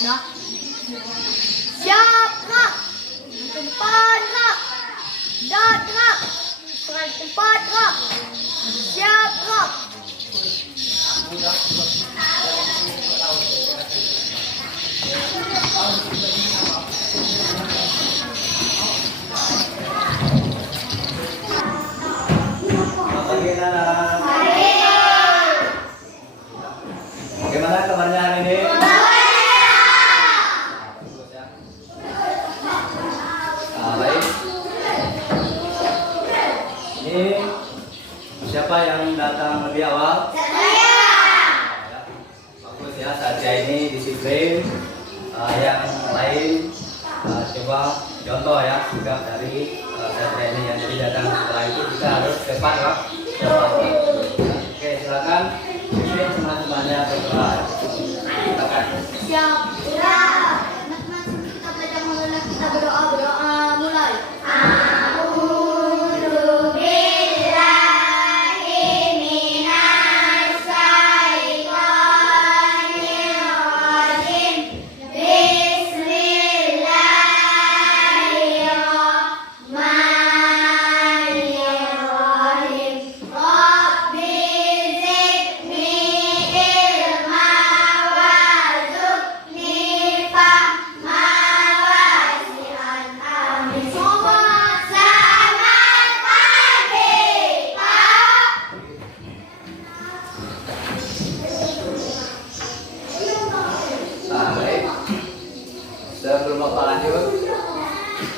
Dah. Siap kak. Tempat kak. Dat kak. Tempat kak. Siap kak. Bagaimana kabarnya hari ini? Baik. Ini siapa yang datang lebih awal? Saya. Bagus ya, saja ini disiplin. Yang lain coba contoh ya, juga dari saja ini yang jadi datang setelah itu kita harus cepat ya. Oke, silakan. Ini teman-temannya berdoa. Silakan. Siap. Teman-teman, kita belajar mengenai kita berdoa mulai. Sebelum Bapak lanjut,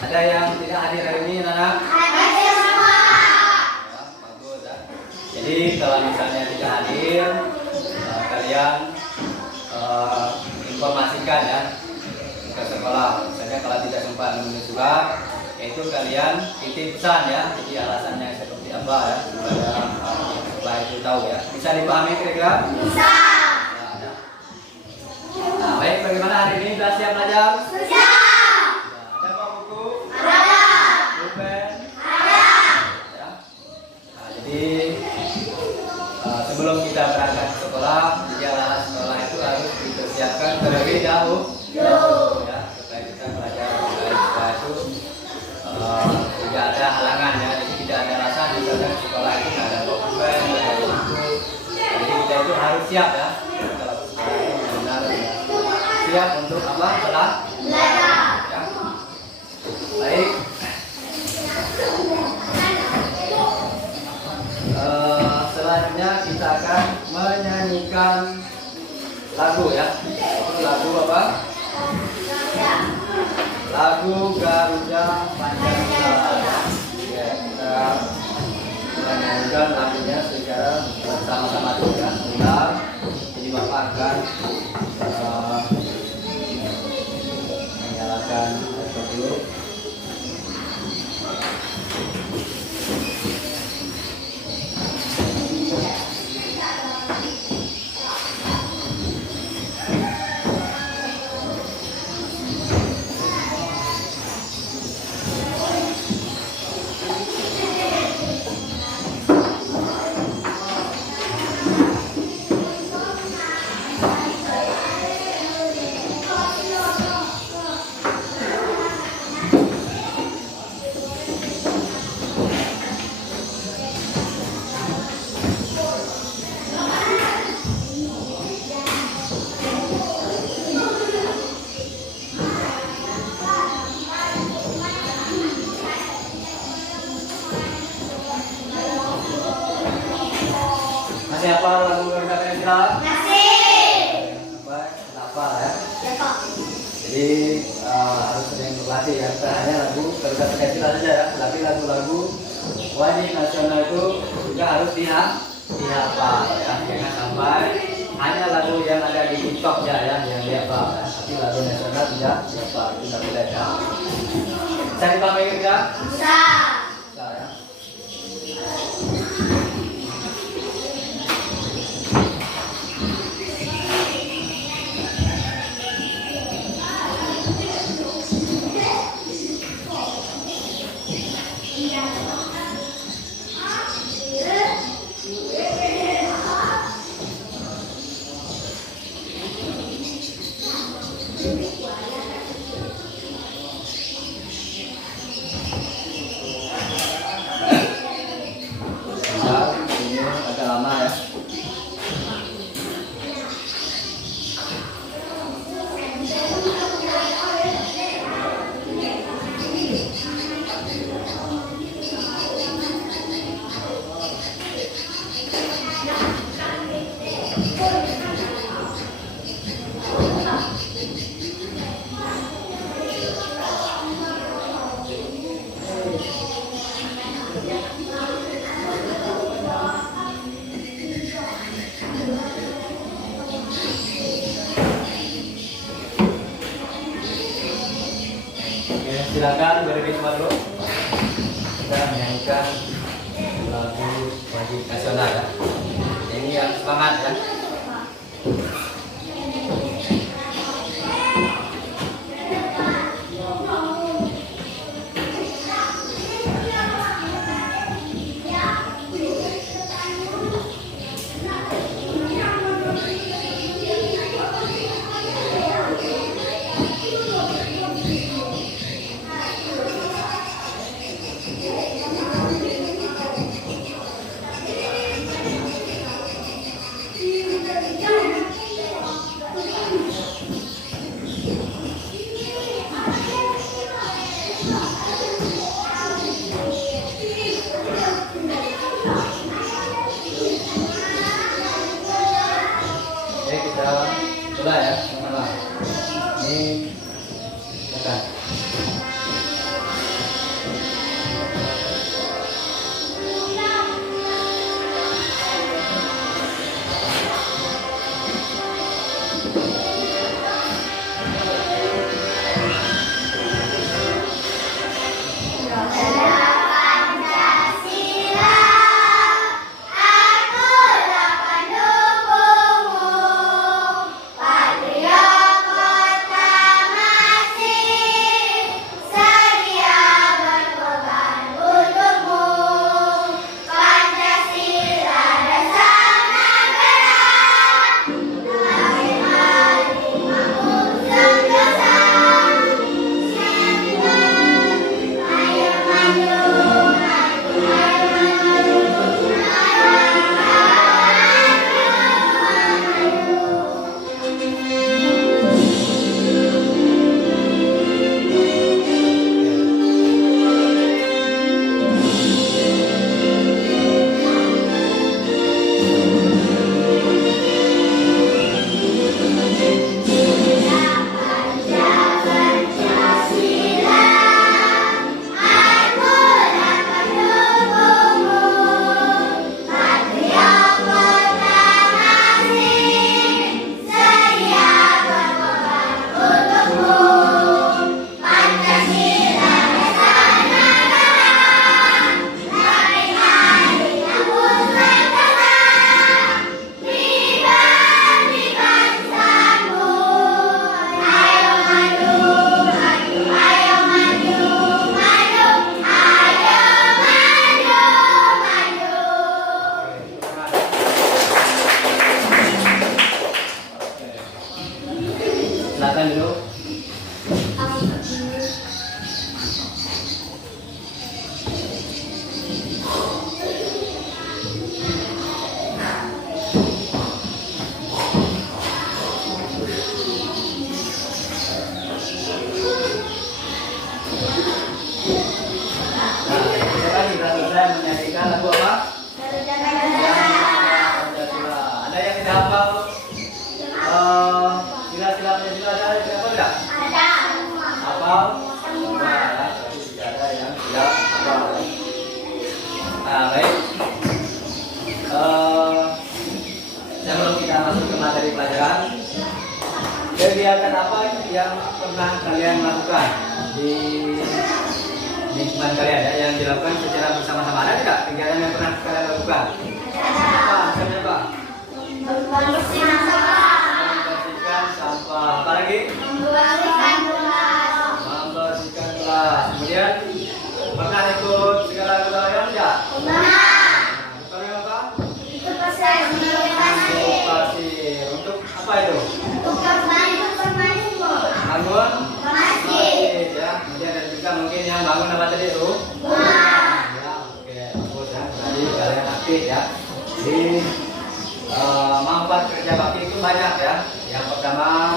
ada yang tidak hadir hari ini, anak? Hadir semua. Ya, bagus ya. Jadi kalau misalnya tidak hadir, kalian informasikan ya ke sekolah. Misalnya kalau tidak sempat menulis surat, yaitu kalian titip pesan ya. Jadi alasannya seperti apa ya, supaya sekolah itu tahu ya. Bisa dipahami kira-kira? Bisa. Nah, baik, bagaimana hari ini? Sudah siap belajar? Siap. Ada apa buku? Ada. Pulpen? Ada. Ya. Nah, jadi sebelum kita berangkat ke sekolah, jadi alat sekolah itu harus dipersiapkan terlebih dahulu. Ya, supaya kita belajar sekolah itu tidak ada halangan ya, jadi tidak ada rasa misalkan sekolah itu tidak ada pulpen, tidak ada buku. Jadi kita itu harus siap ya. Kalau sekolah itu benar siap untuk apa? Belajar. Ya. Baik. Selanjutnya kita akan menyanyikan lagu ya. Itu lagu apa? Lagu Garuda Pancasila. Ya, kita menyanyikan lagunya secara bersama-sama dulu ya. Sebentar. Jadi Bapak akan menyalakan laptop dulu. Masih apa lagu Garuda Pancasila? Masih. Kenapa ya? Ya Pak. Jadi harus sering berlatih ya. Bukan hanya lagu Garuda Pancasila saja ya, tapi lagu-lagu wajib nasional itu juga harus dihafal ya. Jangan sampai hanya lagu yang ada di TikTok ya yang dihafal ya. Tapi lagu nasional tidak dihafal, tidak boleh ya. Bisa dipahami tidak? Bisa. Bisa ya. Bentar, ini agak lama ya. Oke, silakan berdiri semua dulu. Kita menyanyikan lagu wajib nasional ya. Ini yang semangat ya. Oke, kita mulai ya, teman-teman. Ini tekan. Silakan dulu. Nah, sekarang kita selesai menyanyikan lagu apa? Pancasila. Ada yang tidak hafal? Sila-sila Pancasila ada yang hafal tidak? Hafal? Nah, tapi tidak ada yang tidak hafal. Nah, baik. Sebelum kita masuk ke materi pelajaran, kegiatan apa yang pernah kalian lakukan di lingkungan kalian ya, yang dilakukan secara bersama-sama? Ada tidak kegiatan yang pernah kalian lakukan? Apa? Misalnya apa? Membersihkan sampah. Apa lagi? Membersihkan kelas. Kemudian pernah ikut segala kegiatan tidak? Pernah apa? Ikut pasir. Untuk apa itu? Untuk bermain. Bangun masjid ya. Kemudian ada juga mungkin yang bangun apa tadi rumah. Ya, oke, bagus ya. Jadi kalian aktif ya. Jadi manfaat kerja bakti itu banyak ya. Yang pertama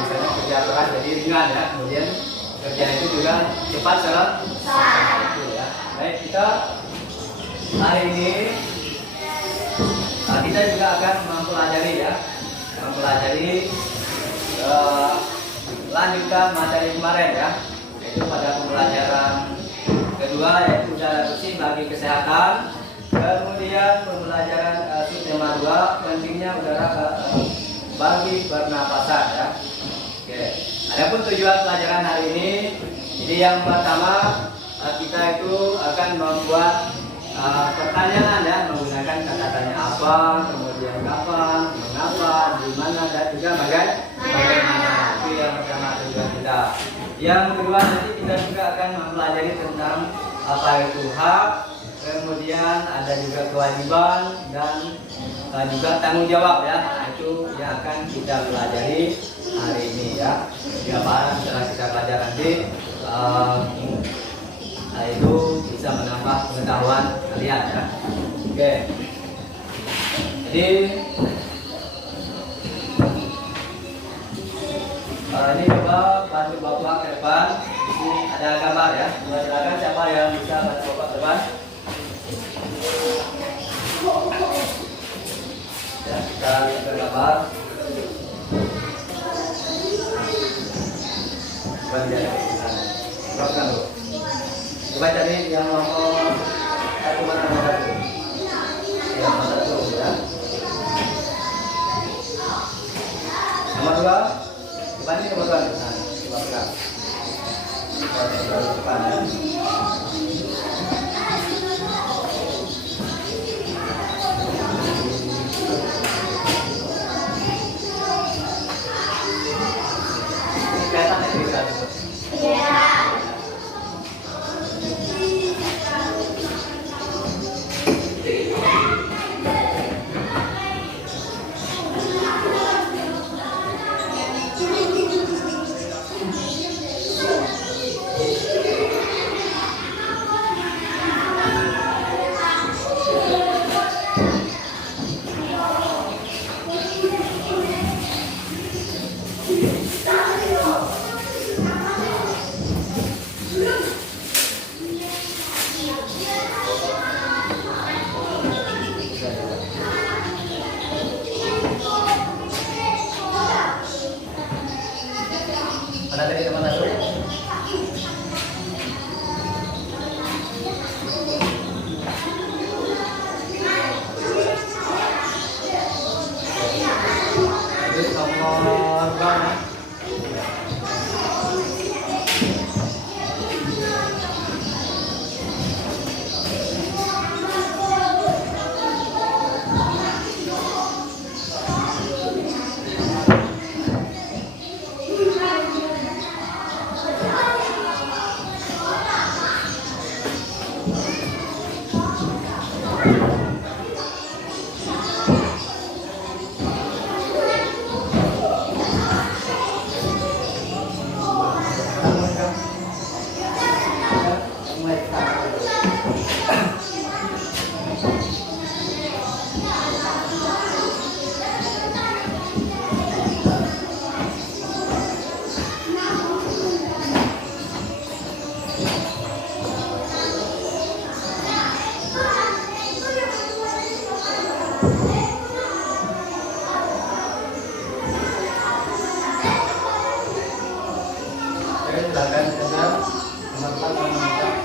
misalnya kerja keras jadi ringan ya. Kemudian kerja itu juga cepat selesai itu ya. Baik, kita hari ini kita juga akan mempelajari ya, lanjutkan materi kemarin ya, yaitu pada pembelajaran kedua yaitu udara bersih bagi kesehatan. Kemudian pembelajaran subtema 2 pentingnya udara bagi pernapasan ya. Oke. Adapun tujuan pelajaran hari ini, jadi yang pertama kita itu akan membuat pertanyaan ya, menggunakan kata tanya apa, kemudian kapan, mengapa, di mana, dan juga bagaimana. Itu yang pertama tujuan kita. Yang kedua nanti kita juga akan mempelajari tentang apa itu hak, kemudian ada juga kewajiban dan juga tanggung jawab ya. Nah, itu yang akan kita pelajari hari ini ya. Jadi apa setelah kita pelajari nanti itu bisa menambah pengetahuan kalian ya. Oke. Jadi ini coba bantu bapak ke depan. Ini ada gambar ya. Silakan siapa yang bisa bantu bapak ke depan. Ya, kita lihat ke gambar. Coba dulu. Coba cari yang nomor satu mana nomor satu? Ya, nomor satu ya. Nomor dua, coba ini nomor dua. Nah, coba pegang. Coba depan ya. Ini kelihatan ya tulisan? Iya. Mana tadi teman satu? Jadi nomor berapa? Silakan dengar nomor 4 nomor 4.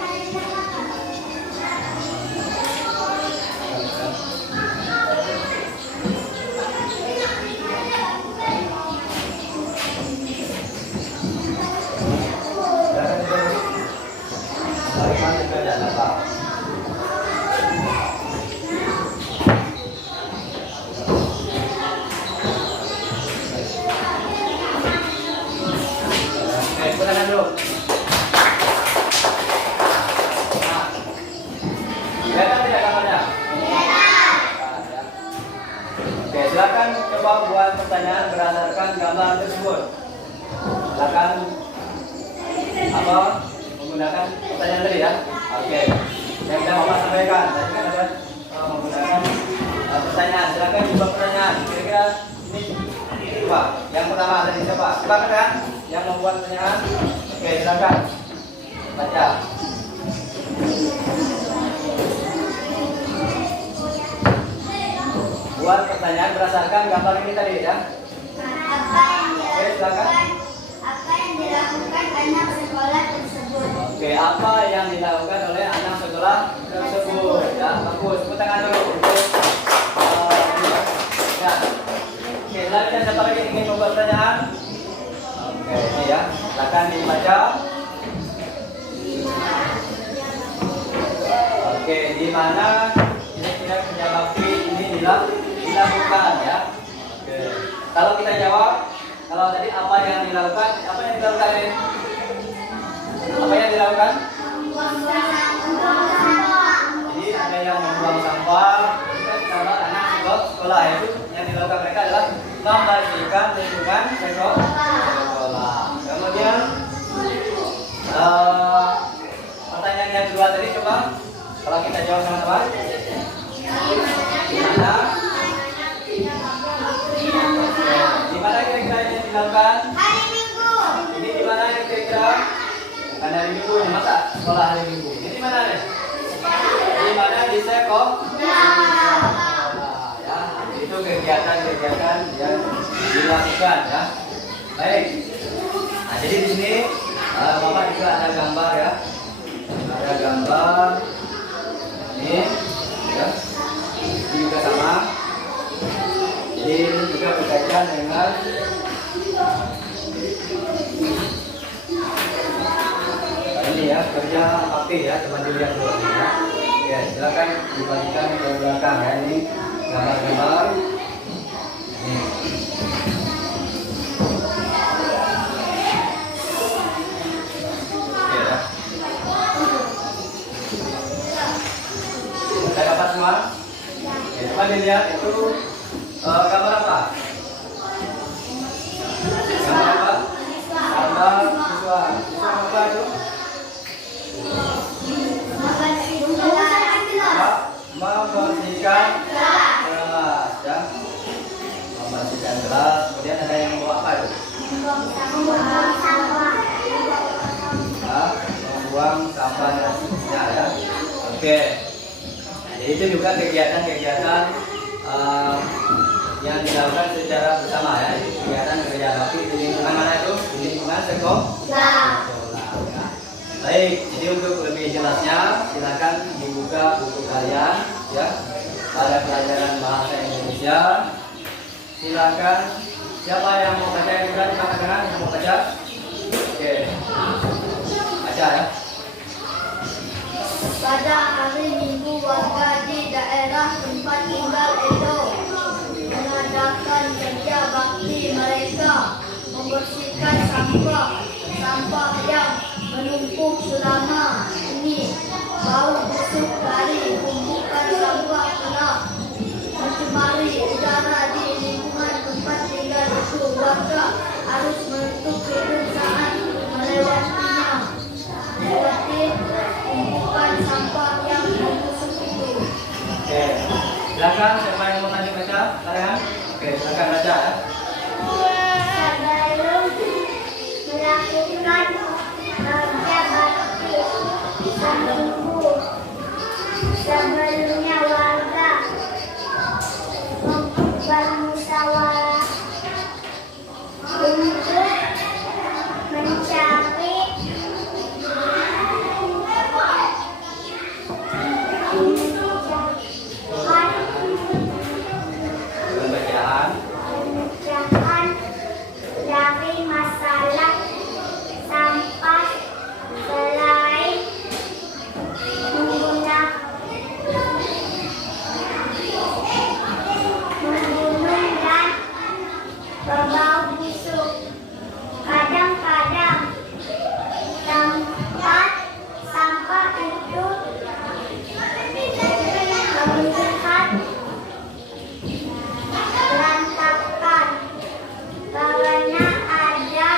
Kanan dulu. Nah, kelihatan tidak gambarnya? Oke, silakan coba buat pertanyaan berdasarkan gambar tersebut. Silakan apa menggunakan pertanyaan tadi ya. Oke. Yang sudah Bapak sampaikan tadi kan ada menggunakan pertanyaan. Silakan jawab pertanyaan. Kira-kira ini coba. Yang pertama tadi siapa? Silakan kan yang membuat pertanyaan. Oke, silakan baca. Buat pertanyaan berdasarkan gambar ini tadi ya. Apa yang dilakukan anak sekolah tersebut? Oke, apa yang dilakukan oleh anak sekolah tersebut? Ya, bagus. Tepuk tangan dulu untuk ya. Oke, selanjutnya siapa lagi ingin membuat pertanyaan? Oke, ini ya. Silakan dibaca. Oke, di mana kira-kira kerja bakti ini dilakukan ya? Oke. Kalau kita jawab, kalau tadi apa yang dilakukan? Apa yang dilakukan ini? Apa yang dilakukan? Jadi ada yang membuang sampah. Kalau anak sekolah itu yang dilakukan mereka adalah membersihkan lingkungan sekolah. Kemudian pertanyaan yang kedua tadi coba kalau kita jawab sama-sama. Di mana kira-kira ini dilakukan? Hari Minggu. Ini di mana kira-kira? Bukan hari Minggu, masa sekolah hari Minggu? Ini di mana nih? Di mana di sekolah? Ya, itu kegiatan-kegiatan yang dilakukan ya. Baik. Nah, jadi di sini Bapak juga ada gambar ya. Ada gambar ini ya. Ini juga sama. Jadi ini juga berkaitan dengan ini ya, kerja bakti ya, teman dilihat dulu ya. Ya, silakan dibagikan ke belakang ya. Ini gambar-gambar. Ini. Oke ya. Sudah dapat semua? Ya, coba dilihat itu gambar apa? Gambar apa? Gambar siswa. Siswa apa itu? Membersihkan kelas ya. Membersihkan kelas. Kemudian ada yang membawa apa itu? Membuang sampah dan seterusnya ya. Oke. Jadi itu juga kegiatan-kegiatan yang dilakukan secara bersama ya. Kegiatan kerja bakti di lingkungan mana itu? Di lingkungan sekolah. Baik, jadi untuk lebih jelasnya silakan dibuka buku kalian ya pada pelajaran bahasa Indonesia. Silakan siapa yang mau baca yang juga diangkat tangan yang mau baca? Oke, baca ya. Pada hari Minggu warga di daerah tempat tinggal itu mengadakan kerja bakti mereka membersihkan sampah yang menumpuk selama ini. Bau busuk dari tumpukan sampah telah mencemari udara di lingkungan tempat tinggal itu. Warga harus menutup hidung saat melewati tumpukan sampah yang membusuk itu. Oke, silakan siapa yang mau lanjut baca kalian? Oke, silakan baca ya. Sebelum melakukan kerja bakti seminggu sebelumnya warga bermusyawarah untuk mencari pemecahan dari masalah sampah selain membunuh dan berbau busuk. Kadang-kadang tempat sampah itu terlihat berantakan karena ada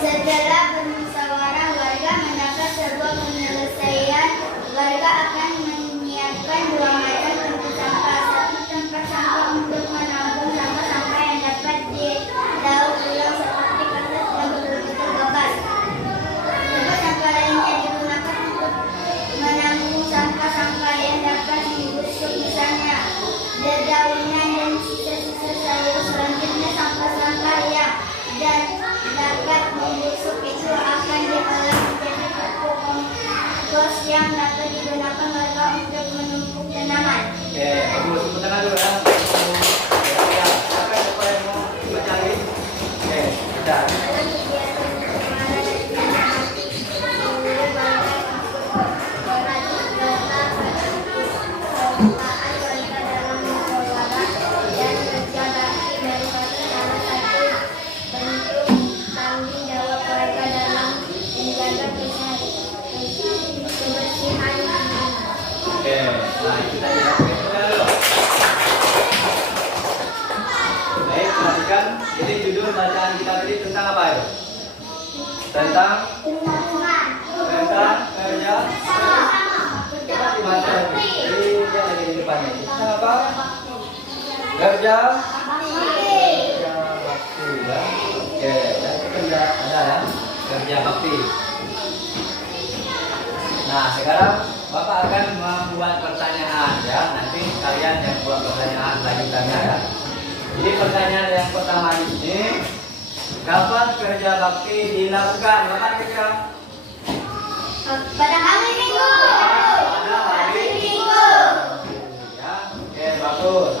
Setelah bermusyawarah, warga mendapat sebuah penyelesaian. Warga akan menyiapkan dua macam tempat sampah. Satu tempat sampah untuk menampung sampah-sampah yang dapat didaur ulang seperti kertas dan botol-botol bekas. Tempat sampah lainnya digunakan untuk menampung sampah-sampah yang dapat dibusuk, misalnya dedaunan dan sisa-sisa sayur. Selanjutnya sampah-sampah yang dapat membusuk itu akan diolah menjadi pupuk kompos yang dapat digunakan warga untuk menumpuk tanaman. Oke, bagus. Tepuk tangan dulu ya. Ya, siapa yang mau baca lagi? Oke, baca. Oke, nah itu tadi ya. Oke, tepuk tangan dulu. Baik, perhatikan. Jadi judul bacaan kita tadi tentang apa itu? Tentang kerja. Coba dibaca lagi. Dia lagi di depannya. Tentang apa? Kerja bakti ya. Oke, ya, kerja ada ya. Kerja bakti. Nah, sekarang Bapak akan membuat pertanyaan ya. Nanti kalian yang buat pertanyaan lanjutannya ya. Jadi pertanyaan yang pertama di sini, kapan kerja bakti dilakukan? Kapan kerja? Pada hari Minggu. Pada hari Minggu. Ya, oke bagus.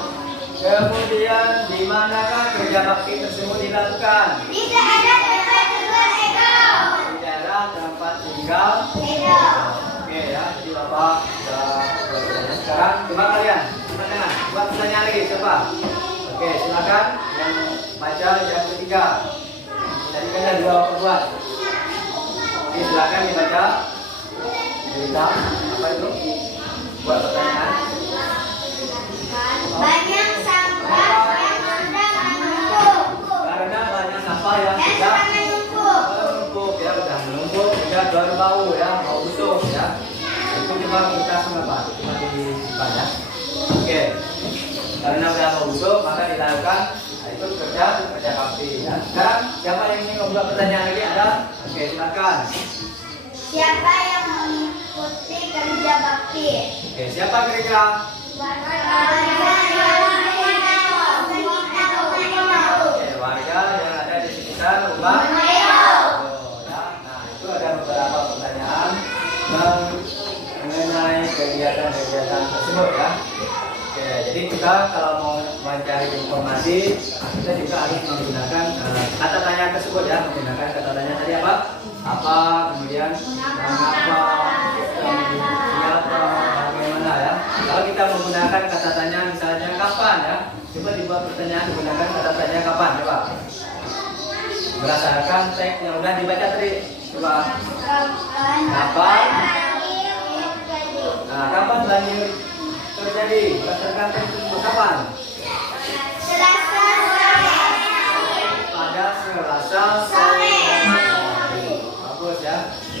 Kemudian di manakah kerja bakti tersebut dilakukan? Di daerah tempat tinggal Edo. Di daerah tempat tinggal. Edo. Oke ya, jadi Bapak sudah bertanya. Sekarang coba kalian pertanyaan. Buat pertanyaan lagi siapa? Oke, silakan yang baca yang ketiga. Tadi kan ada dua buat. Oke, silakan dibaca. Cerita apa itu? Buat pertanyaan. Banyak sampah yang sedang menumpuk. Karena banyak sampah yang sudah menumpuk ya, sudah menumpuk, sudah berbau ya, bau busuk ya. Itu coba kita mengapa? Cuma disimpan ya. Oke. Karena sudah bau busuk, maka dilakukan itu kerja bakti ya. Sekarang siapa yang ingin membuat pertanyaan lagi ada? Oke, silakan. Siapa yang mengikuti kerja bakti? Oke, siapa kira-kira? Oke, warga yang ada di sekitar rumah. Oh, ya. Nah, itu ada beberapa pertanyaan mengenai kegiatan-kegiatan tersebut ya. Oke, jadi kita kalau mau mencari informasi, kita juga harus menggunakan kata tanya tersebut ya, menggunakan kata tanya tadi apa? Apa, kemudian mengapa, kemudian siapa, bagaimana ya. Kalau kita menggunakan kata tanya misalnya kapan ya, coba dibuat pertanyaan menggunakan kata tanya kapan, coba. Berdasarkan teks yang udah dibaca tadi, coba. Kapan? Nah, kapan banjir terjadi? Berdasarkan teks tersebut kapan? Selasa sore. Pada Selasa sore. Bagus ya.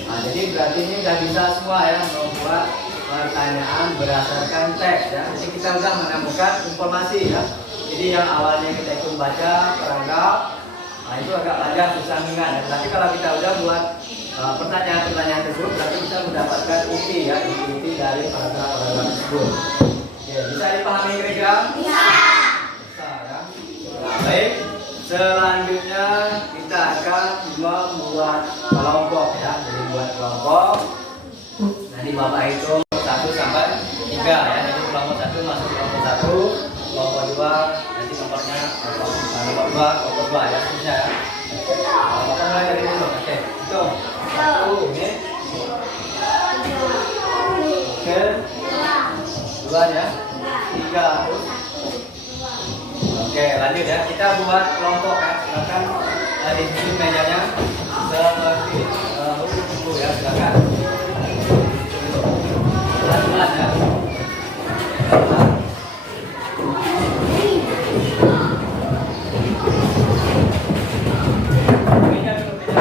Nah, jadi berarti ini udah bisa semua ya membuat pertanyaan berdasarkan teks ya. Jadi kita udah menemukan informasi ya. Jadi yang awalnya kita itu baca perangkap, nah itu agak panjang susah mengingat. Ya. Tapi kalau kita udah buat pertanyaan-pertanyaan tersebut, berarti kita mendapatkan inti ya, inti dari paragraf-paragraf tersebut. Oke, bisa dipahami kira-kira? Bisa. Bisa ya. Baik. Selanjutnya kita akan membuat kelompok ya. Jadi buat kelompok. Nanti Bapak hitung 1 sampai 3 ya. Jadi kelompok 1 masuk kelompok 1, kelompok 2 nanti nomornya nomor 2, kelompok 2 ya seterusnya ya. Bapak mulai dari dulu. Oke, hitung. 1 ini. Oke. 2 ya. 3 terus. Oke, lanjut ya. Kita buat kelompok ya. Silakan di sini mejanya seperti tunggu ya, silakan. Pelan-pelan ya. Pelan-pelan. Meja dulu, meja.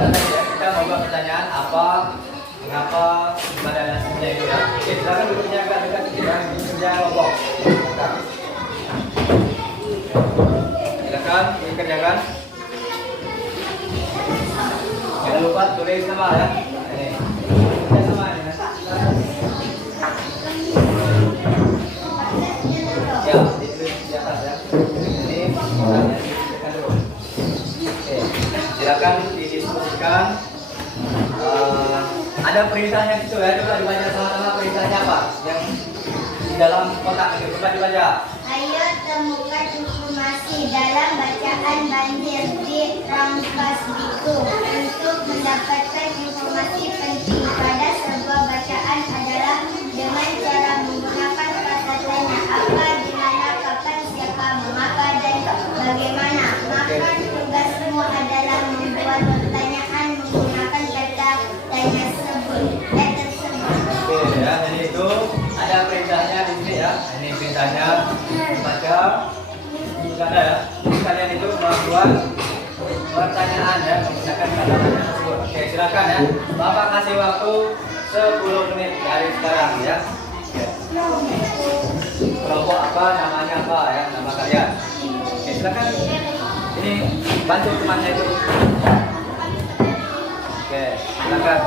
Kita mau buat pertanyaan apa, mengapa pada nasibnya itu ya. Oke, silakan duduknya agak dekat sedikit ya. Kerja kelompok. Silakan dikerjakan. Jangan lupa tulis nama ya. Ini. Tulis nama ini. Ya, ditulis di atas ya. Ini pertanyaannya dituliskan dulu. Oke, silakan didiskusikan. Ada perintahnya itu ya, coba dibaca sama-sama perintahnya apa? Yang di dalam kotak itu coba dibaca. Ayo temukan informasi dalam bacaan banjir di Rampas Biku. Untuk mendapatkan informasi penting pada sebuah bacaan adalah dengan cara menggunakan kata tanya apa, di mana, kapan, siapa, mengapa, dan bagaimana. Maka tugasmu adalah membuat pertanyaan menggunakan kata tanya tersebut. Oke ya, jadi itu ada perintahnya di sini ya. Ini perintahnya baca. Juga ada ya. Kalian itu membuat pertanyaan ya menggunakan kata tanya tersebut. Oke, silakan ya. Bapak kasih waktu 10 menit dari sekarang ya. Oke. Kelompok apa, namanya apa ya, nama kalian. Oke, silakan. Ini bantu temannya itu. Oke, silakan.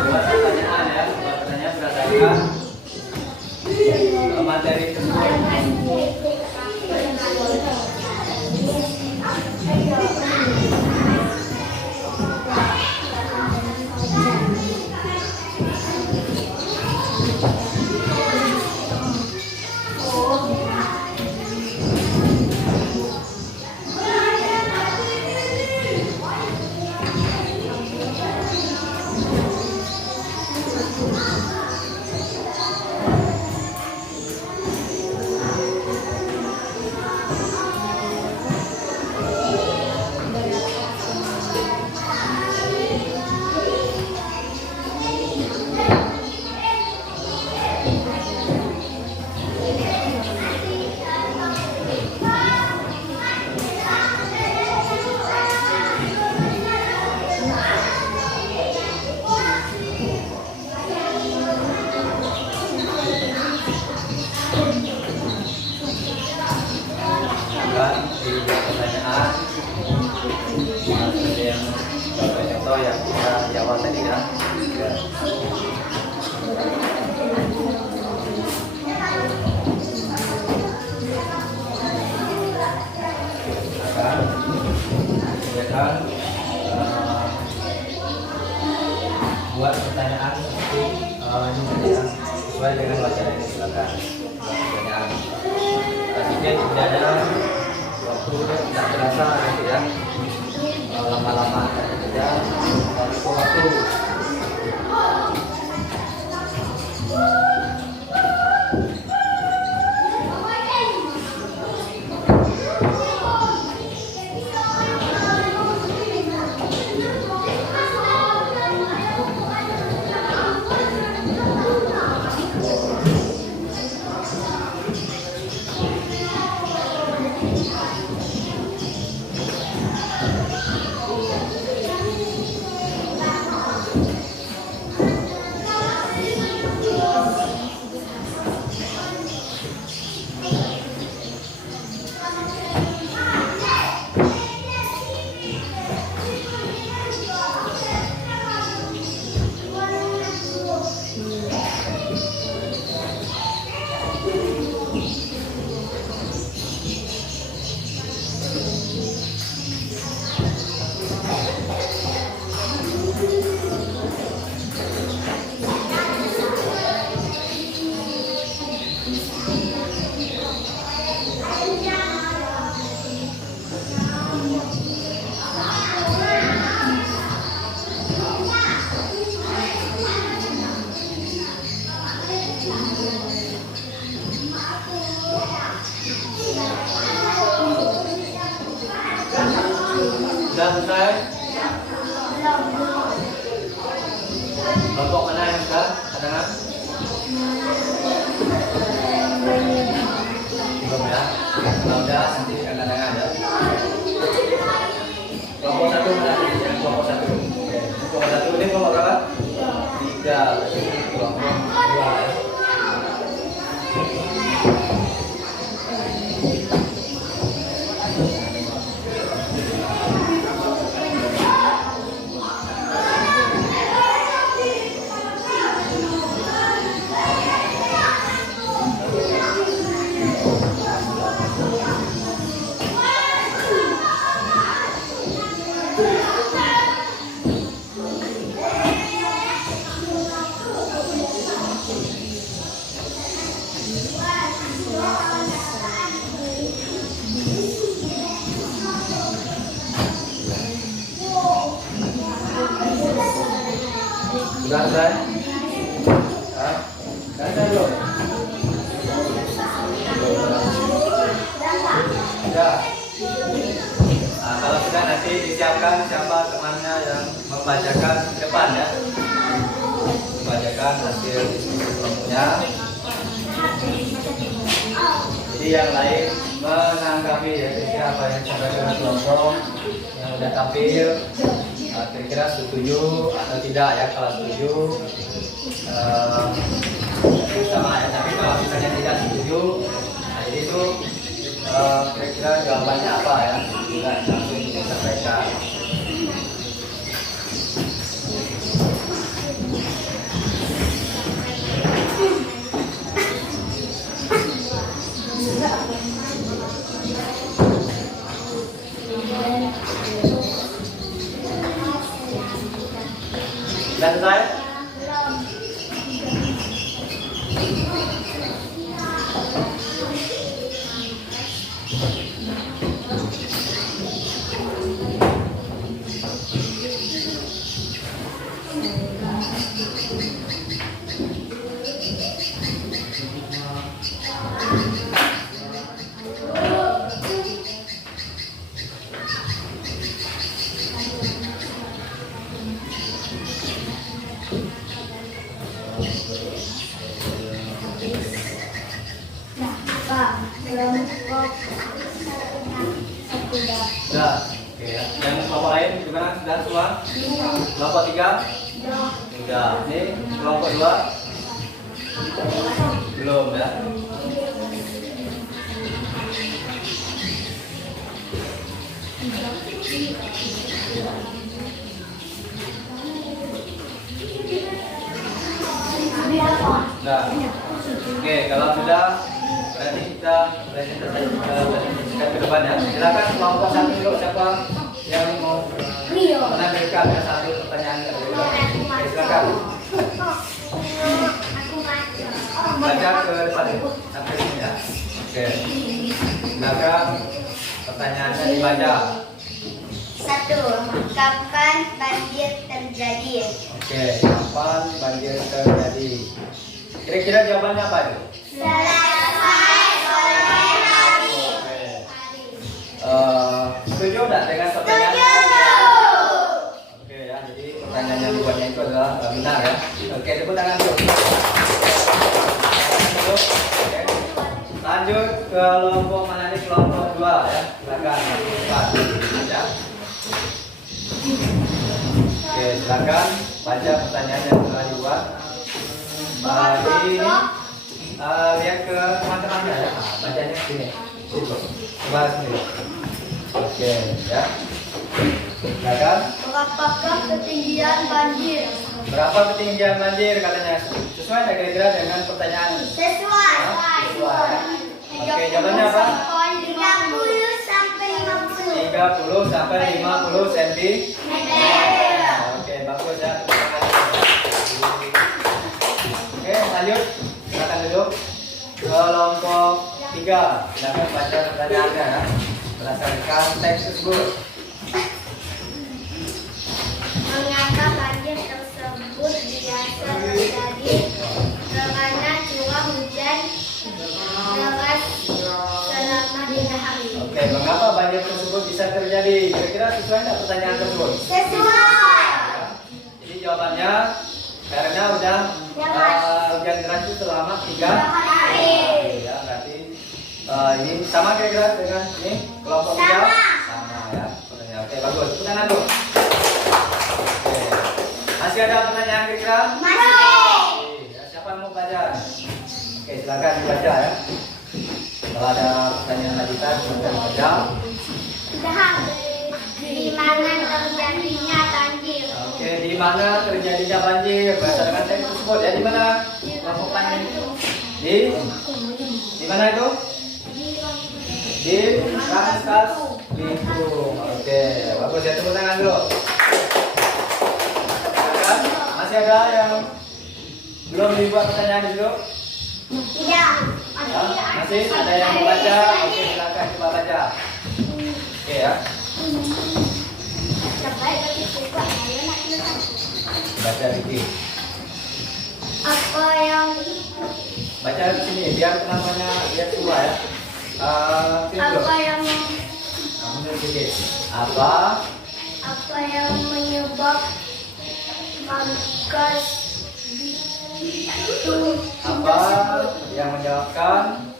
Buat pertanyaan ya, buat pertanyaan berdasarkan materi tersebut. Pertanyaan seperti yang contoh yang kita di awal tadi ya. Silakan buat pertanyaan seperti ini ya, sesuai dengan wacana ini. Silakan pertanyaan. Sedikit tidak ada waktu tidak terasa gitu ya, lama-lama ya, waktu. Sudah selesai? Kelompok mana yang sudah? Cadangan? Belum ya? Kalau udah nanti cadangan ya. Kelompok satu mana? Kelompok satu. Kelompok satu ini kelompok berapa? 3. Ini kelompok 2 ya. Sudah selesai? Hah? Selesai belum? Sudah. Nah, kalau sudah nanti disiapkan siapa temannya yang membacakan ke depan ya. Membacakan hasil diskusi kelompoknya. Jadi yang lain menanggapi ya apa yang disampaikan kelompok yang sudah tampil. Kira-kira setuju atau tidak ya. Kalau setuju sama ya, tapi kalau misalnya tidak setuju, nah jadi itu kira-kira jawabannya apa ya, tidak langsung disampaikan. Sudah selesai? Sudah. Oke ya. Yang kelompok lain gimana? Sudah semua? Kelompok 3? Sudah. Ini kelompok 2? Belum ya. Nah, oke, kalau sudah berarti kita presentasikan ke depan ya. Silakan kelompok satu dulu, siapa yang mau menampilkan ya satu pertanyaan dari dulu. Oke, silakan. Baca ke depan ya, sampai sini ya. Oke, silakan pertanyaannya dibaca. 1. Kapan banjir terjadi? Oke, kapan banjir terjadi? Kira-kira jawabannya apa itu? Selesai sore hari. Setuju nggak dengan pertanyaan? Setuju. Oke ya, jadi pertanyaan yang dibuatnya itu adalah benar ya. Oke, tepuk tangan dulu. Oke. Lanjut ke kelompok mana nih? Kelompok 2 ya. Silakan. Ya. Oke, silakan baca pertanyaan yang telah dibuat. Lihat ke teman-temannya ya. Bacanya sini. Situ. Coba sini. Oke, ya. Silakan. Berapakah ketinggian banjir? Berapa ketinggian banjir katanya? Sesuai tak kira-kira dengan pertanyaan? Sesuai. Sesuai. Oke, jawabannya apa? 30 sampai 50. 30 sampai 50 cm. Oke, bagus ya. Oke, lanjut. Silakan duduk. Kelompok 3. Silakan baca pertanyaannya ya. Berdasarkan teks tersebut. Mengapa banjir tersebut biasa terjadi? Karena curah hujan deras selama 3 hari. Oke, mengapa banjir tersebut tersebut bisa terjadi. Kira-kira sesuai tidak pertanyaan tersebut? Sesuai. Jadi jawabannya karena udah hujan deras itu selama 3 hari. Ya, berarti ini sama kira-kira dengan ini kelompok hijau? Sama ya. Pertanyaan. Oke, bagus. Tepuk tangan dulu. Oke. Masih ada pertanyaan kira-kira? Masih. Ya, siapa yang mau baca? Oke, silakan dibaca ya. Kalau ada pertanyaan lanjutan, silakan baca. Di mana terjadinya banjir? Oke, di mana terjadinya banjir? Berdasarkan teks tersebut ya, di mana? Kelompok tanya di mana itu? Di Rangkas Bitung. Oke, bagus ya, tepuk tangan dulu. Masih ada yang belum dibuat pertanyaan di situ? Tidak. Masih ada yang mau baca? Oke, silakan coba baca. Oke ya. Baca dikit. Apa yang Baca di sini biar teman-temannya lihat semua ya. Sini dulu. Mundur sedikit. Apa yang menyebab Rangkas Bitung apa yang menyebabkan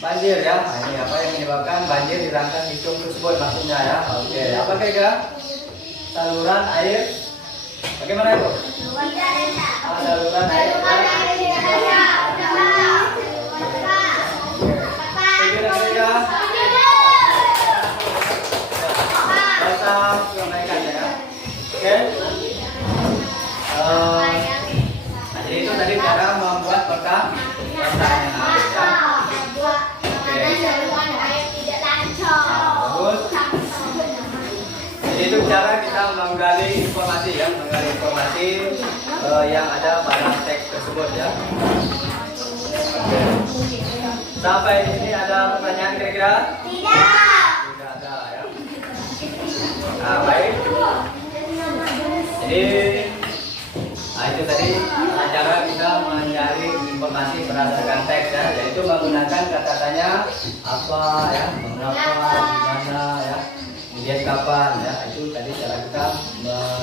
banjir ya? Nah, ini apa yang menyebabkan banjir di Rangkas Bitung tersebut maksudnya ya? Oke, apa kira-kira? Saluran air. Bagaimana itu? Saluran air. Kira-kira bahasa menaikan ya. Oke. Jadi itu tadi cara membuat pertanyaan ya. Bagus. Jadi itu cara kita menggali informasi ya, menggali informasi yang ada pada teks tersebut ya. Oke. Sampai di sini ada pertanyaan kira-kira? Tidak ada ya. Nah, baik. Jadi itu tadi cara kita mencari informasi berdasarkan teks ya, yaitu menggunakan kata tanya apa ya, mengapa, di mana ya, kemudian kapan ya. Itu tadi cara kita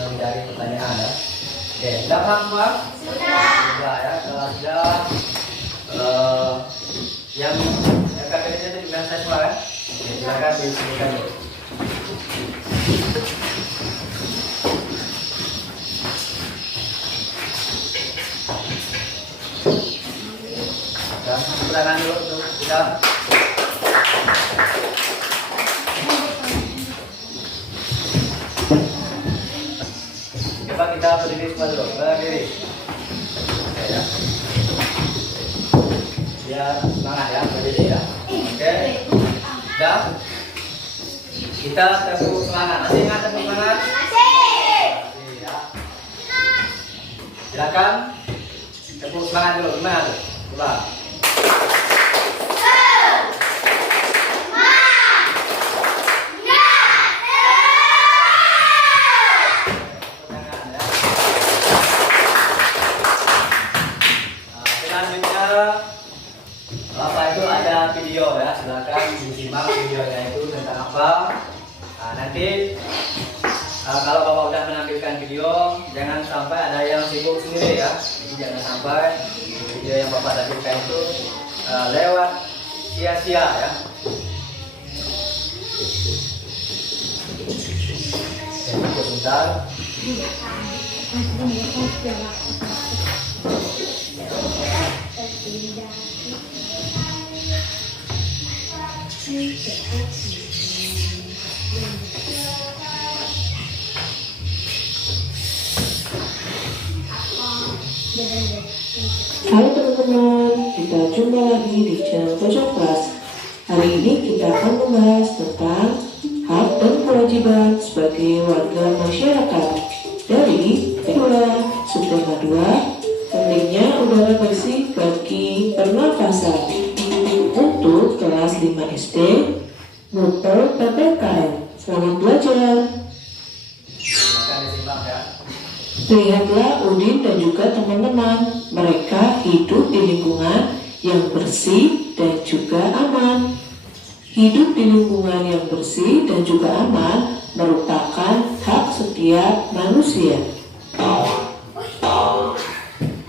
mencari pertanyaan ya. Oke, sudah paham semua? Sudah ya. Kalau sudah yang KPD-nya itu juga saya semua ya. Oke, silakan disebutkan dulu. Tangan dulu untuk kita. Coba kita berdiri semua dulu, berdiri. Oke ya. Biar semangat ya, berdiri ya. Oke. Sudah. Kita tepuk semangat. Masih ingat tepuk semangat? Masih ya. Silakan tepuk semangat dulu. Gimana tuh? Coba. Bapak itu ada video ya, silakan disimak videonya itu tentang apa. Nah, nanti kalau Bapak udah menampilkan video, jangan sampai ada yang sibuk sendiri ya. Jadi jangan sampai video yang Bapak tampilkan itu lewat sia-sia ya. Oke, sebentar. Halo teman-teman, kita jumpa lagi di channel Pojok Kelas. Hari ini kita akan membahas tentang hak dan kewajiban sebagai warga masyarakat dari tema subtema 2, pentingnya udara bersih bagi pernapasan. Untuk kelas 5 SD, moto PPKM. Selamat belajar. Silakan disimak ya. Lihatlah Udin dan juga teman-teman, mereka hidup di lingkungan yang bersih dan juga aman. Hidup di lingkungan yang bersih dan juga aman merupakan hak setiap manusia.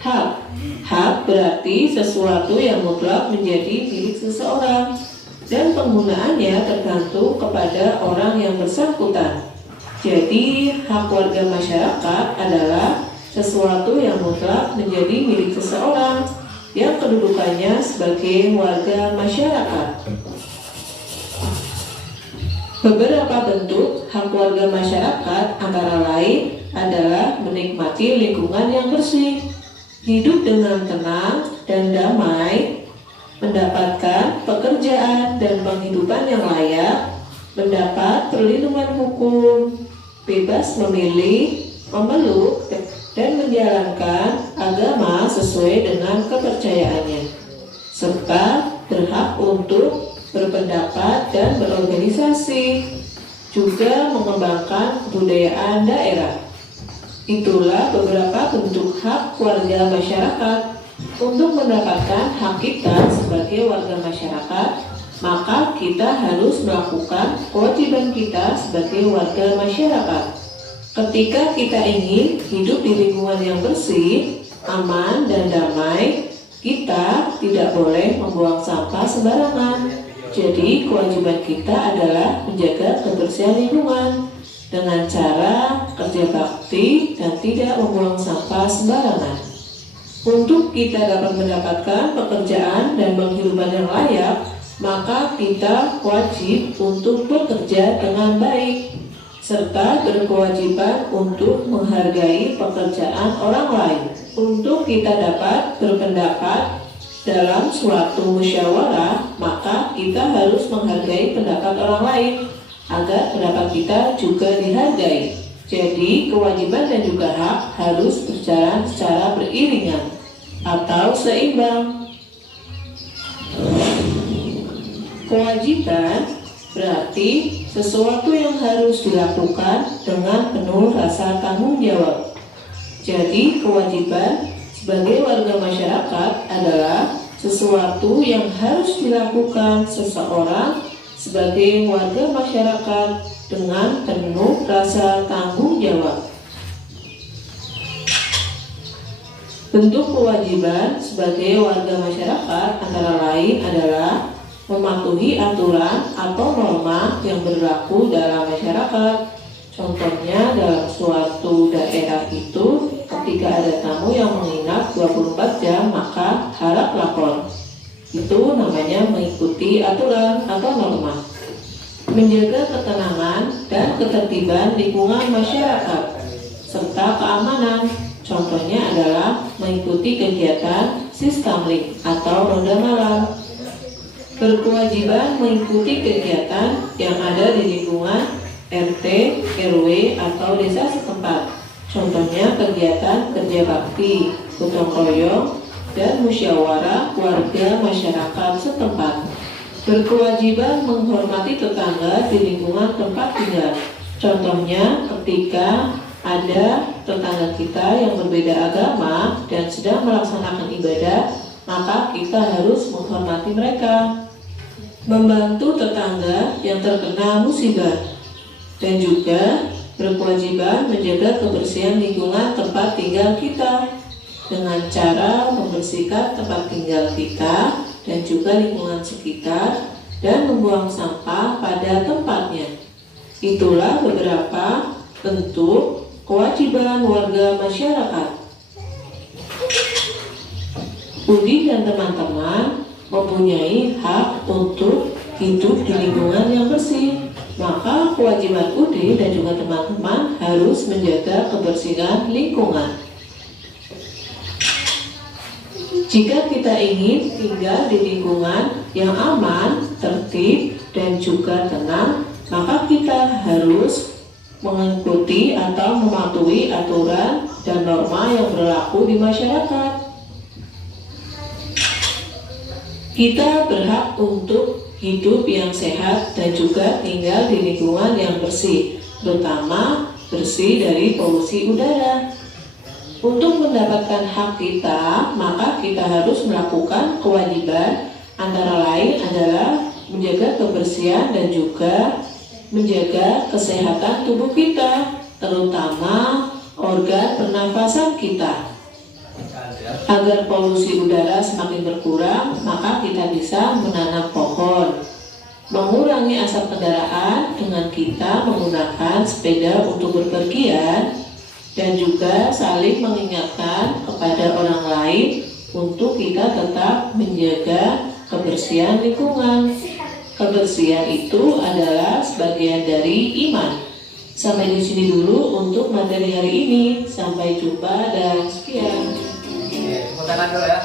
Hak berarti sesuatu yang mutlak menjadi milik seseorang dan penggunaannya tergantung kepada orang yang bersangkutan. Jadi, hak warga masyarakat adalah sesuatu yang mutlak menjadi milik seseorang yang kedudukannya sebagai warga masyarakat. Beberapa bentuk hak warga masyarakat antara lain adalah menikmati lingkungan yang bersih, hidup dengan tenang dan damai, mendapatkan pekerjaan dan penghidupan yang layak, mendapat perlindungan hukum, bebas memilih, memeluk, dan menjalankan agama sesuai dengan kepercayaannya, serta berhak untuk berpendapat dan berorganisasi, juga mengembangkan kebudayaan daerah. Itulah beberapa bentuk hak warga masyarakat. Untuk mendapatkan hak kita sebagai warga masyarakat, maka kita harus melakukan kewajiban kita sebagai warga masyarakat. Ketika kita ingin hidup di lingkungan yang bersih, aman, dan damai, kita tidak boleh membuang sampah sembarangan. Jadi kewajiban kita adalah menjaga kebersihan lingkungan dengan cara kerja bakti dan tidak membuang sampah sembarangan. Untuk kita dapat mendapatkan pekerjaan dan penghidupan yang layak, maka kita wajib untuk bekerja dengan baik, serta berkewajiban untuk menghargai pekerjaan orang lain. Untuk kita dapat berpendapat dalam suatu musyawarah, maka kita harus menghargai pendapat orang lain agar pendapat kita juga dihargai. Jadi, kewajiban dan juga hak harus berjalan secara beriringan atau seimbang. Kewajiban berarti sesuatu yang harus dilakukan dengan penuh rasa tanggung jawab. Jadi, kewajiban sebagai warga masyarakat adalah sesuatu yang harus dilakukan seseorang sebagai warga masyarakat dengan penuh rasa tanggung jawab. Bentuk kewajiban sebagai warga masyarakat antara lain adalah mematuhi aturan atau norma yang berlaku dalam masyarakat. Contohnya dalam suatu daerah itu, ketika ada tamu yang menginap 24 jam, maka harap lapor. Itu namanya mengikuti aturan atau norma. Menjaga ketenangan dan ketertiban lingkungan masyarakat, serta keamanan. Contohnya adalah mengikuti kegiatan sistemling atau ronda malam. Berkewajiban mengikuti kegiatan yang ada di lingkungan RT, RW, atau desa setempat. Contohnya kegiatan kerja bakti, gotong royong, dan musyawarah warga masyarakat setempat. Berkewajiban menghormati tetangga di lingkungan tempat tinggal. Contohnya ketika ada tetangga kita yang berbeda agama dan sedang melaksanakan ibadah, maka kita harus menghormati mereka. Membantu tetangga yang terkena musibah, dan juga berkewajiban menjaga kebersihan lingkungan tempat tinggal kita dengan cara membersihkan tempat tinggal kita dan juga lingkungan sekitar dan membuang sampah pada tempatnya. Itulah beberapa bentuk kewajiban warga masyarakat. Budi dan teman-teman mempunyai hak untuk hidup di lingkungan yang bersih. Maka kewajiban Udi dan juga teman-teman harus menjaga kebersihan lingkungan. Jika kita ingin tinggal di lingkungan yang aman, tertib, dan juga tenang, maka kita harus mengikuti atau mematuhi aturan dan norma yang berlaku di masyarakat. Kita berhak untuk hidup yang sehat dan juga tinggal di lingkungan yang bersih, terutama bersih dari polusi udara. Untuk mendapatkan hak kita, maka kita harus melakukan kewajiban antara lain adalah menjaga kebersihan dan juga menjaga kesehatan tubuh kita, terutama organ pernafasan kita. Agar polusi udara semakin berkurang, maka kita bisa menanam pohon, mengurangi asap kendaraan dengan kita menggunakan sepeda untuk bepergian, dan juga saling mengingatkan kepada orang lain untuk kita tetap menjaga kebersihan lingkungan. Kebersihan itu adalah sebagian dari iman. Sampai di sini dulu untuk materi hari ini. Sampai jumpa dan sekian. Tepuk tangan dulu ya.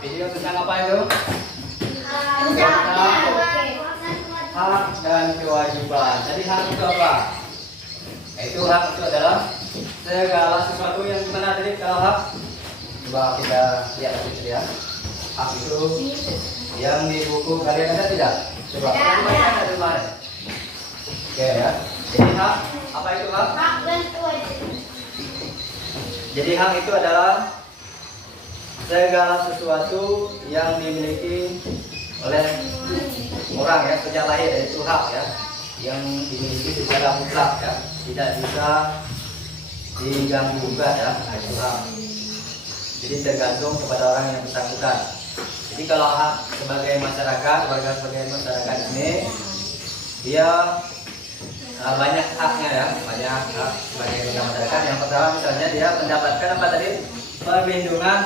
Video tentang apa itu? Hak dan kewajiban. Jadi hak itu apa? Itu hak itu adalah segala sesuatu yang gimana tadi kalau hak? Coba kita lihat dulu ya. Hak itu yang di buku kalian ada tidak? Coba kalian baca di mana? Oke ya. Jadi hak apa itu hak? Hak dan kewajiban. Jadi hak itu adalah segala sesuatu yang dimiliki oleh orang ya sejak lahir, itu hak ya, yang dimiliki secara mutlak ya, tidak bisa diganggu gugat ya, itu hak. Jadi tergantung kepada orang yang bersangkutan. Jadi kalau hak sebagai masyarakat, warga sebagai masyarakat ini, dia banyak haknya ya, banyak hak sebagai warga masyarakat. Yang pertama misalnya dia mendapatkan apa tadi? Perlindungan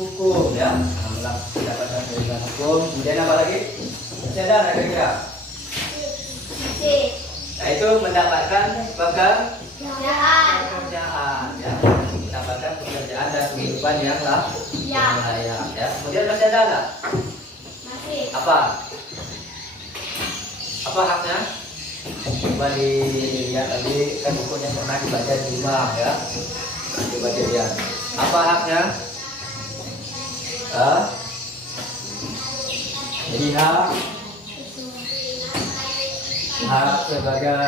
hukum ya, mendapatkan perlindungan hukum. Kemudian apa lagi? Masih ada nggak kira-kira? Nah itu mendapatkan pekerjaan ya, mendapatkan pekerjaan dan kehidupan yang layak ya. Kemudian masih ada nggak? Apa haknya? Coba dilihat tadi kan bukunya pernah dibaca di rumah ya. Coba dilihat. Apa haknya? Jadi hak sebagai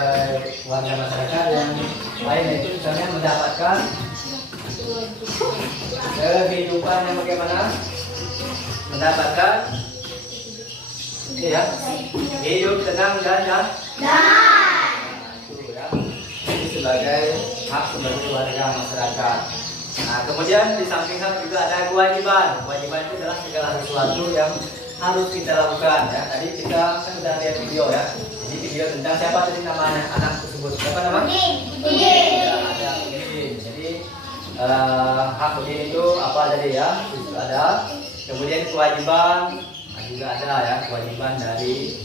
warga masyarakat yang lain itu misalnya mendapatkan kehidupan yang bagaimana? Mendapatkan ya, hidup tenang dan itu ya. Jadi sebagai hak sebagai warga masyarakat. Nah, kemudian di samping hak juga ada kewajiban. Kewajiban itu adalah segala sesuatu yang harus kita lakukan ya. Tadi kita kan sudah lihat video ya. Jadi video tentang siapa tadi namanya anak tersebut. Siapa namanya? Udin. Ya, ada Udin. Jadi hak Udin itu apa tadi ya? Itu ada. Kemudian kewajiban juga ada ya, kewajiban dari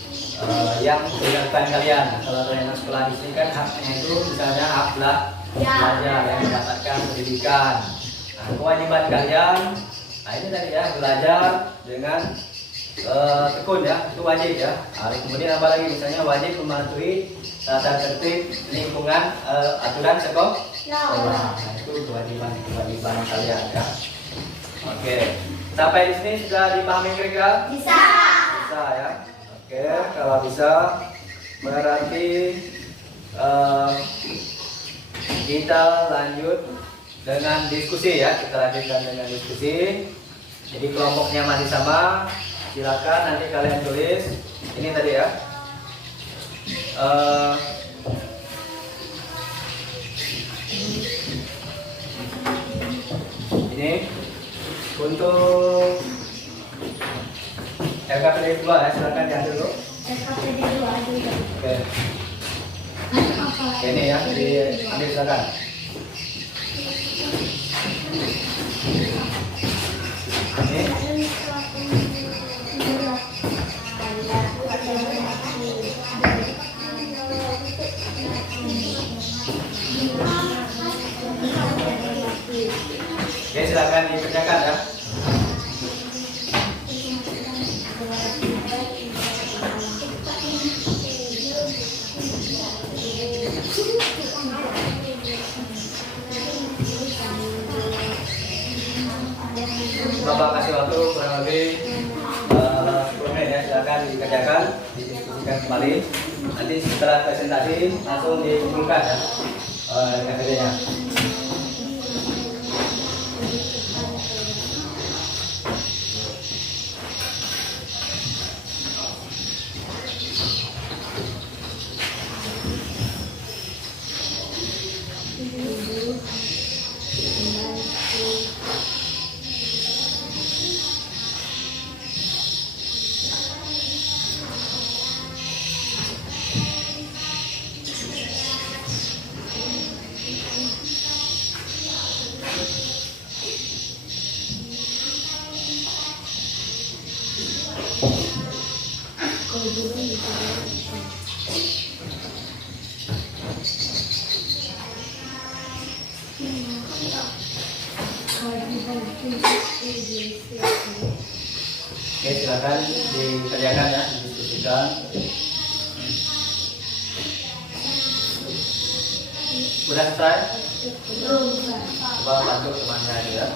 yang dilakukan kalian. Nah, kalau kalian sekolah di sini kan haknya itu misalnya hak belajar yang mendapatkan pendidikan. Nah, kewajiban kalian, nah ini tadi ya, belajar dengan tekun ya, itu wajib ya. Nah, kemudian apa lagi? Misalnya wajib mematuhi tata tertib lingkungan, aturan sekolah. Nah, itu kewajiban kalian ya. Oke, sampai di sini sudah dipahami kira-kira? Bisa ya. Oke, kalau bisa berarti kita lanjut dengan diskusi ya. Kita lanjutkan dengan diskusi. Jadi kelompoknya masih sama. Silakan nanti kalian tulis. Ini tadi ya. Ini untuk LKPD 2 ya. Silakan diambil dulu. LKPD 2 aja. Oke. Ini ya, diambil silakan. Ini. Oke, silakan dikerjakan ya. Bapak kasih waktu kurang lebih 10 menit ya, silakan dikerjakan, didiskusikan kembali. Nanti setelah presentasi langsung dikumpulkan ya KTP-nya. Oke, silakan dikerjakan ya, didiskusikan. Udah selesai? Coba bantu temannya juga.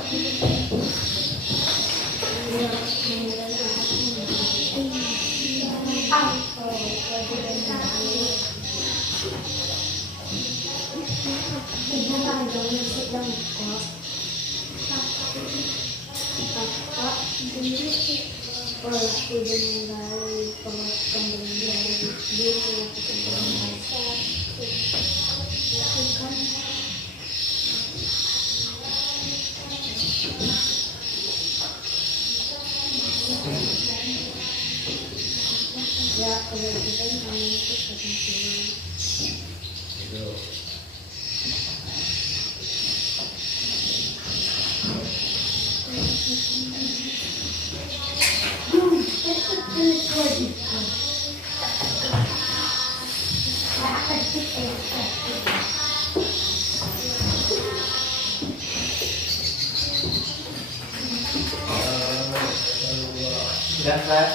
Sudah selesai?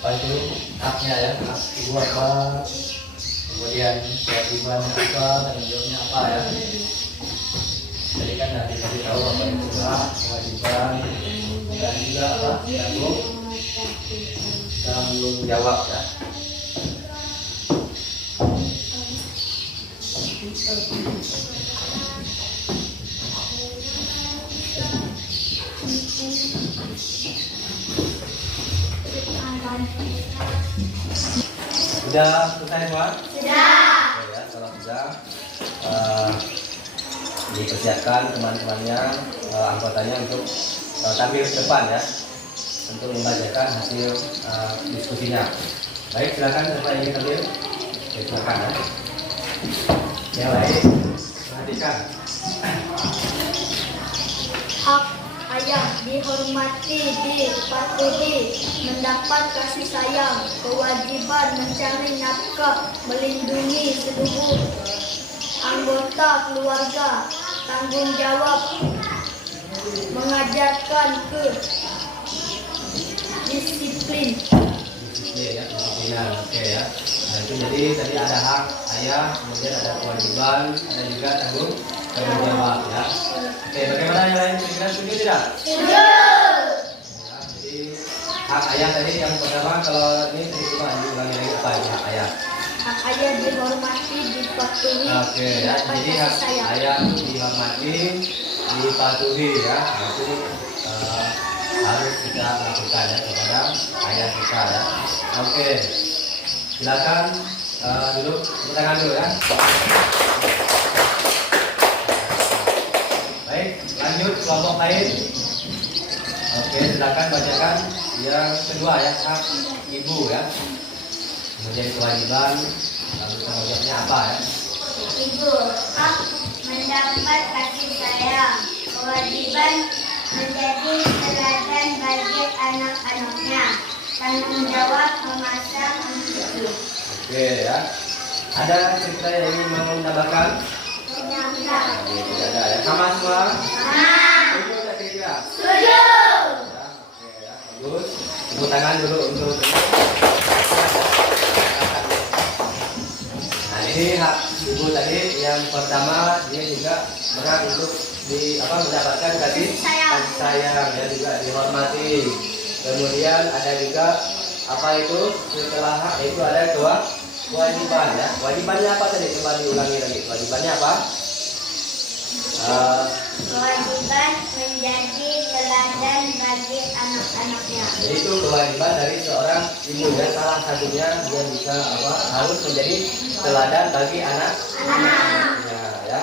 Apa itu haknya ya, hak ibu apa, kemudian kewajiban apa, tanggung jawabnya apa ya. Jadi kan nanti kasih tahu apa itu hak, kewajiban, dan juga apa, tanggung jawab ya. Sudah selesai semua? Sudah. Oke, ya, kalau sudah dipersiapkan teman-temannya, anggotanya untuk tampil ke depan ya, untuk membacakan hasil diskusinya. Baik, silakan siapa yang ingin tampil. Oke, silakan ya. Yang lain perhatikan. Hak ayah dihormati, dipatuhi, mendapat kasih sayang, kewajiban mencari nafkah, melindungi seluruh anggota keluarga, tanggung jawab mengajarkan ke disiplin. Disiplin ya, disiplin. Oke ya. Nah, itu jadi tadi ada hak ayah, kemudian ada kewajiban, ada juga tanggung jawab ya. Oke, bagaimana yang lain? Kira-kira setuju tidak? Setuju. Ya, jadi hak ayah tadi yang pertama, kalau ini tadi cuma diulangi lagi apa ini hak ayah? Hak ayah dihormati, dipatuhi, Oke ya, mendapat jadi kasih hak sayang. ayah dihormati, dipatuhi ya. Nah, itu harus kita lakukan ya kepada ayah kita ya. Oke, silakan duduk, tepuk tangan dulu ya. Baik, lanjut kelompok lain. Oke, silakan bacakan yang kedua ya, hak ibu ya. Kemudian kewajiban, lalu tanggung jawabnya apa ya? Ibu, hak mendapat kasih sayang, kewajiban menjadi teladan bagi anak-anaknya, tanggung jawab memasak mencuci. Oke ya. Ada cerita yang ingin menambahkan? Tidak. Tidak ada ya. Sama semua? Setuju tidak kira-kira? Setuju. Ya, oke ya. Bagus. Tepuk tangan dulu untuk. Nah, ini hak ibu tadi yang pertama, dia juga berhak untuk mendapatkan kasih sayang ya, juga dihormati. Kemudian ada juga apa itu setelah hak itu ada kewajiban ya. Kewajibannya apa tadi? Coba diulangi lagi. Kewajibannya apa? Kewajiban menjadi teladan bagi anak-anaknya. Jadi itu kewajiban dari seorang ibu ya. Salah satunya dia bisa harus menjadi teladan bagi anak-anaknya ya.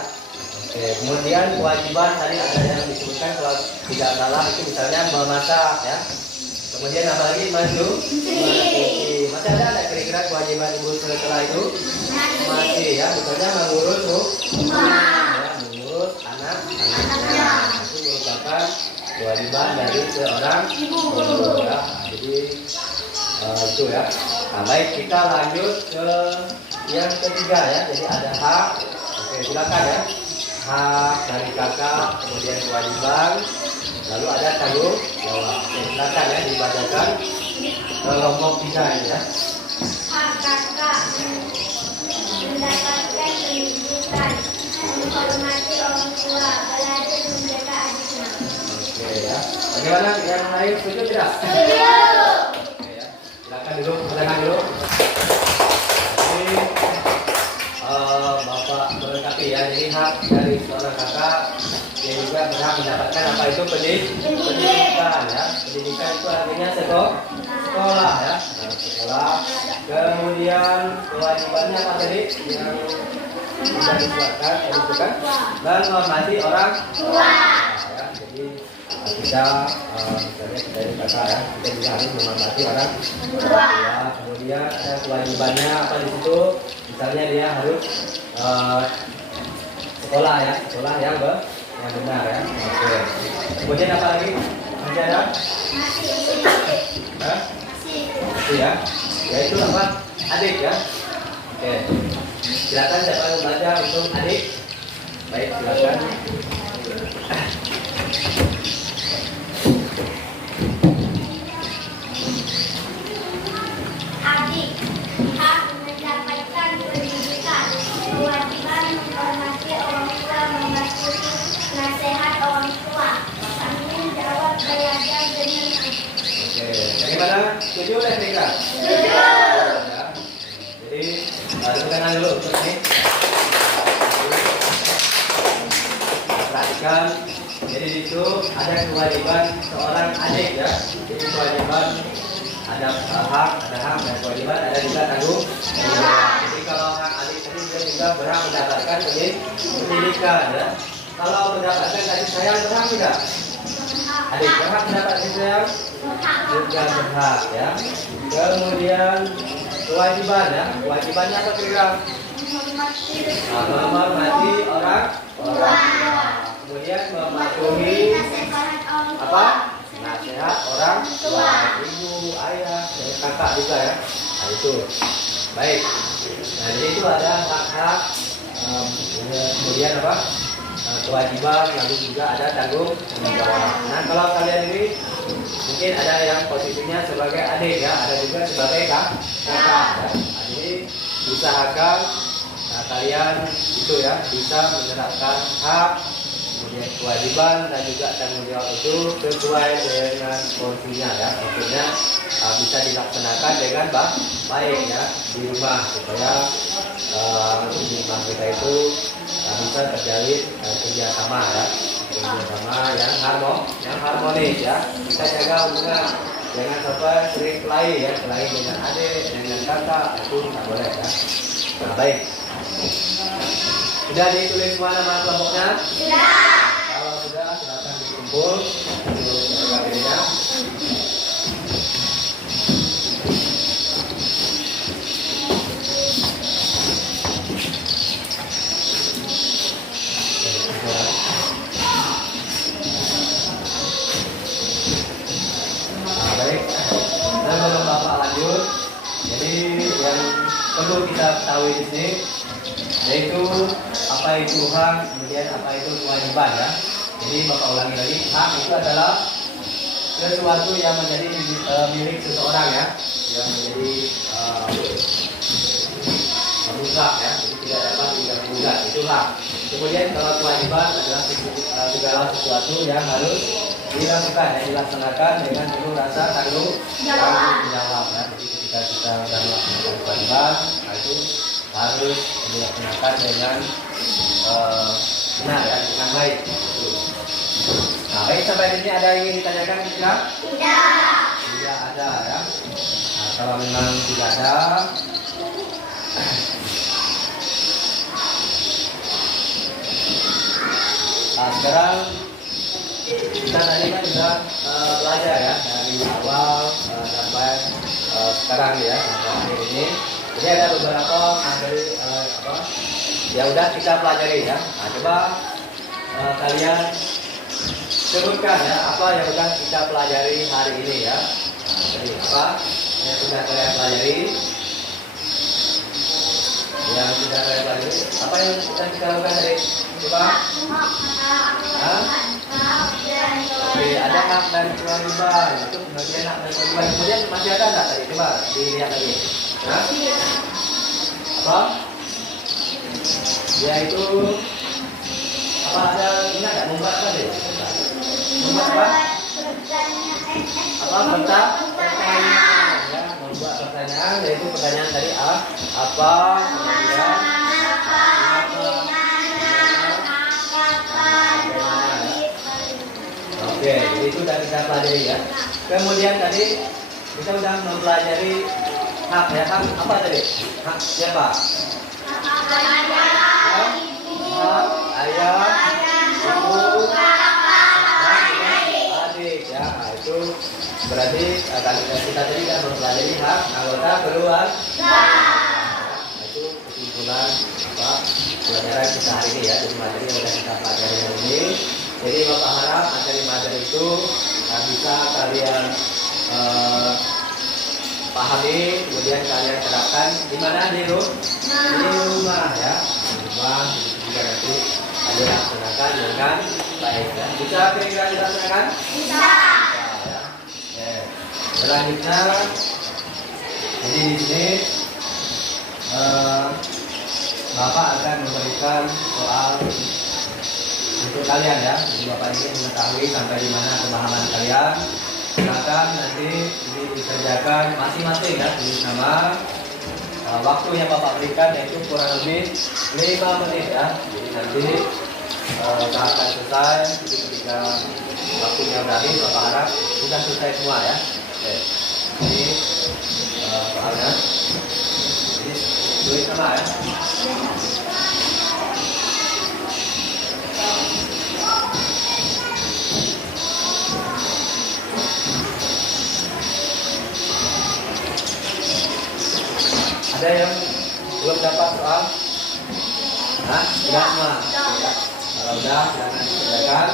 Oke, kemudian kewajiban tadi ada yang disebutkan kalau tidak salah itu misalnya memasak ya. Kemudian apa lagi? Mencuci. Masih ada kira-kira kewajiban ibu setelah itu? Masih ya, misalnya mengurus rumah, ya, mengurus anak-anaknya. Itu merupakan kewajiban dari seorang ibu ya. Jadi itu ya. Nah, baik, kita lanjut ke yang ketiga ya. Jadi ada hak. Oke, silakan ya. Hak dari kakak, kemudian kewajiban, lalu ada tanggung jawab. Oke, silakan ya dibacakan kelompok 3 ini ya. Hak kakak mendapatkan pendidikan, menghormati orang tua, belajar menjaga adiknya. Oke ya. Bagaimana yang lain, setuju tidak? Setuju. Oke ya. Silakan dulu, silakan dulu. Jadi Bapak melengkapi ya. Jadi hak dari seorang kakak dia juga berhak mendapatkan apa itu pendidikan ya. Pendidikan itu artinya sekolah ya. Nah, sekolah. Kemudian kewajibannya apa tadi yang sudah disebutkan? Menghormati orang tua. Ya, jadi kita misalnya kita ini kakak ya, kita juga harus menghormati orang tua. Kemudian ada kewajibannya apa di situ? Misalnya dia harus sekolah ya, sekolah yang benar ya. Oke. Kemudian apa lagi? Masih ada? Masih ya. Yaitu apa? Adik ya. Oke. Silakan siapa yang baca untuk adik. Baik, silakan. Adik, hak mendapatkan pendidikan, kewajiban menghormati orang tua, mematuhi nasihat orang tua, tanggung jawab belajar dengan baik. Oke, bagaimana? Setuju oleh mereka? Setuju. Ya. Jadi, tekan dulu untuk ini. Perhatikan. Jadi di situ ada kewajiban seorang adik ya. Jadi kewajiban ada hak dan kewajiban, ada juga tanggung jawab. Jadi kalau hak adik tadi dia juga berhak mendapatkan pendidikan ya. Kalau mendapatkan kasih sayang berhak tidak? Adik berhak mendapat kasih sayang? Juga berhak ya. Kemudian kewajiban ya. Kewajibannya apa kira-kira? Menghormati orang tua. Kemudian mematuhi apa? Nasihat orang tua, ibu, ayah, kakak juga ya. Nah itu baik. Nah jadi itu ada hak-hak, kemudian apa? Kewajiban, lalu juga ada tanggung jawab. Nah kalau kalian ini mungkin ada yang posisinya sebagai adik ya, ada juga sebagai kakak ya. Nah, jadi usahakan kalian itu ya bisa menerapkan hak, kemudian kewajiban dan juga tanggung jawab itu sesuai dengan porsinya ya. Maksudnya bisa dilaksanakan dengan baik ya di rumah supaya di rumah kita itu bisa terjalin kerjasama ya, kerjasama yang harmonis ya. Kita jaga hubungan, jangan sampai sering kelahi ya, kelahi dengan adik, dengan kakak itu tidak boleh ya. Nah, baik. Sudah ditulis semua nama kelompoknya? Sudah. Kalau sudah silakan dikumpul untuk kategorinya. Nah, baik. Dan kalau Bapak lanjut, jadi yang perlu kita ketahui di sini yaitu apa itu hak, kemudian apa itu kewajiban ya. Jadi Bapak ulangi lagi, hak itu adalah sesuatu yang menjadi milik seseorang ya, yang menjadi merusak ya, jadi tidak dapat diganggu, itu hak. Kemudian kalau kewajiban adalah segala sesuatu yang harus dilakukan, ya, dilaksanakan dengan penuh rasa tanggung jawab. Ya. Jadi ketika kita sudah melaksanakan kewajiban, nah itu harus dilaksanakan dengan benar, ya, dengan baik. Nah, baik, sampai di sini ada yang ingin ditanyakan kira? Tidak ada, ya. Nah, kalau memang tidak ada, nah, sekarang kita tadi kan sudah belajar, ya, dari awal sampai sekarang, ya, sampai akhir ini. Jadi ada beberapa materi yang udah kita pelajari, ya. Nah, coba kalian sebutkan, ya, apa yang sudah kita pelajari hari ini, ya. Nah, jadi apa yang sudah kalian pelajari? Yang sudah kalian pelajari, apa yang sudah kita lakukan tadi? Coba. Oke, ada hak dan kewajiban. Itu bagian hak dan kewajiban. Kemudian masih ada nggak tadi? Coba dilihat lagi. Hah? Apa? Yaitu apa, ada ingat nggak membuat apa tadi? Membuat apa? Apa? Pertanyaan. Ya, membuat pertanyaan. Yaitu pertanyaan tadi apa? Kemudian oke, jadi itu sudah kita pelajari, ya. Kemudian tadi kita sudah mempelajari hak, ya. Hak apa tadi? Hak siapa? Hak ayah, ibu, adik, ya. Nah, itu berarti kita tadi kan mempelajari hak anggota keluarga. Nah, itu kesimpulan pelajaran kita hari ini, ya. Jadi materi yang sudah kita pelajari hari ini. Jadi Bapak harap materi-materi itu bisa kalian pahami, kemudian kalian terapkan di mana? Di rumah, ya. Di rumah, juga nanti kalian laksanakan dengan baik, ya. Bisa kira-kira dilaksanakan? Bisa. Ya. Oke. Selanjutnya, jadi di sini Bapak akan memberikan soal untuk kalian, ya. Jadi Bapak ingin mengetahui sampai di mana pemahaman kalian. Silakan nanti ini dikerjakan masing-masing, ya, tulis nama. Waktu yang Bapak berikan yaitu kurang lebih 5 menit, ya. Jadi nanti akan selesai. Jadi ketika waktunya berakhir, Bapak harap sudah selesai semua, ya. Oke. Jadi soalnya jadi tulis nama, ya. Ada yang belum dapat soal? Nah, sudah semua. Ya. Kalau udah, silakan dikerjakan.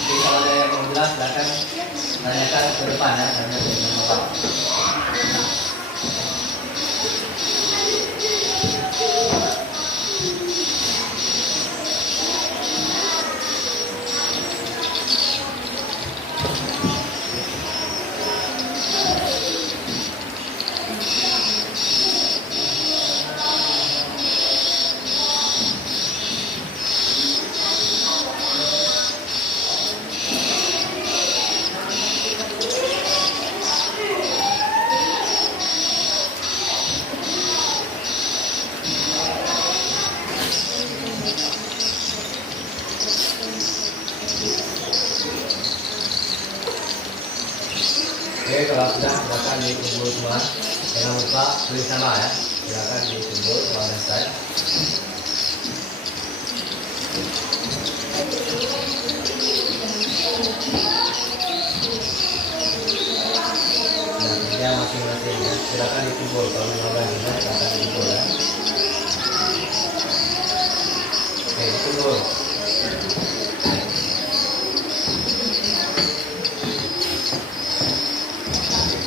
Jadi kalau ada yang belum jelas, silakan tanyakan ke depan, ya. Tanya ke depan. Oke, kalau sudah silakan dikumpul semua. Jangan lupa tulis nama, ya. Silakan dikumpul soal website. Nah, kerja masing-masing, ya. Silakan dikumpul. Kalau 15 juga silakan dikumpul, ya. Oke, dikumpul.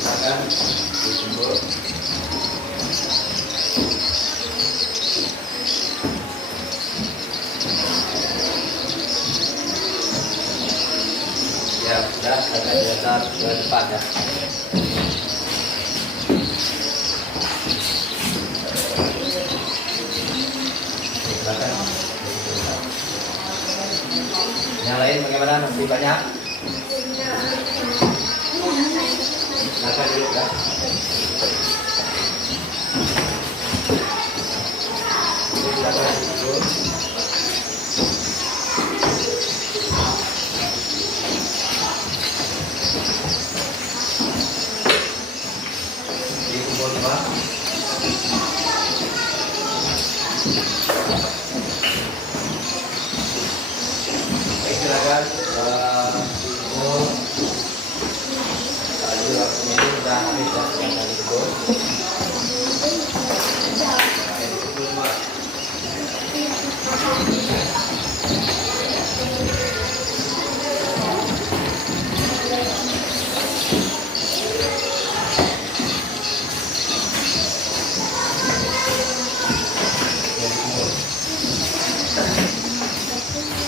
Silakan dikumpul. Ya, sudah agak diantar ke depan, ya. Silakan. Yang lain bagaimana? Masih banyak? Silakan dulu ya. Silakan dulu. Dikumpul semua. Baik, silakan. Dikumpul. Lalu waktunya ini sudah habis ya, silakan dikumpul. Oke, dikumpul semua.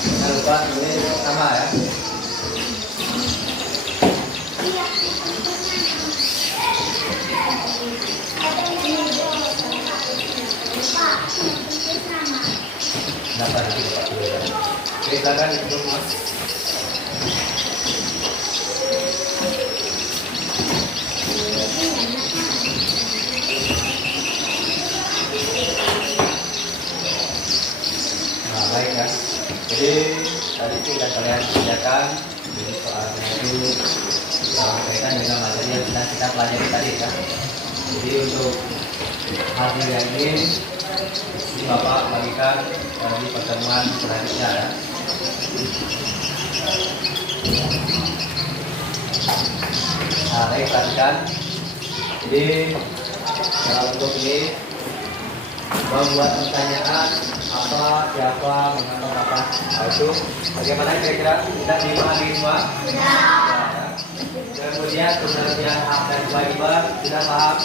Jangan lupa ini sama ya. Dapat itu Pak dulu ya. Oke, silakan dikumpul semua. Nah, baik ya. Jadi tadi sudah kalian kerjakan. Jadi soalnya itu berkaitan dengan materi yang sudah kita pelajari tadi ya. Jadi untuk hasil yang ini Bapak bagikan di pertemuan selanjutnya ya. Nah, baik perhatikan. Jadi kalau untuk ini membuat pertanyaan apa, siapa, mengapa, apa, itu bagaimana kira-kira kita dipahami semua? Ya. Kemudian pengertian hak dan kewajiban sudah paham?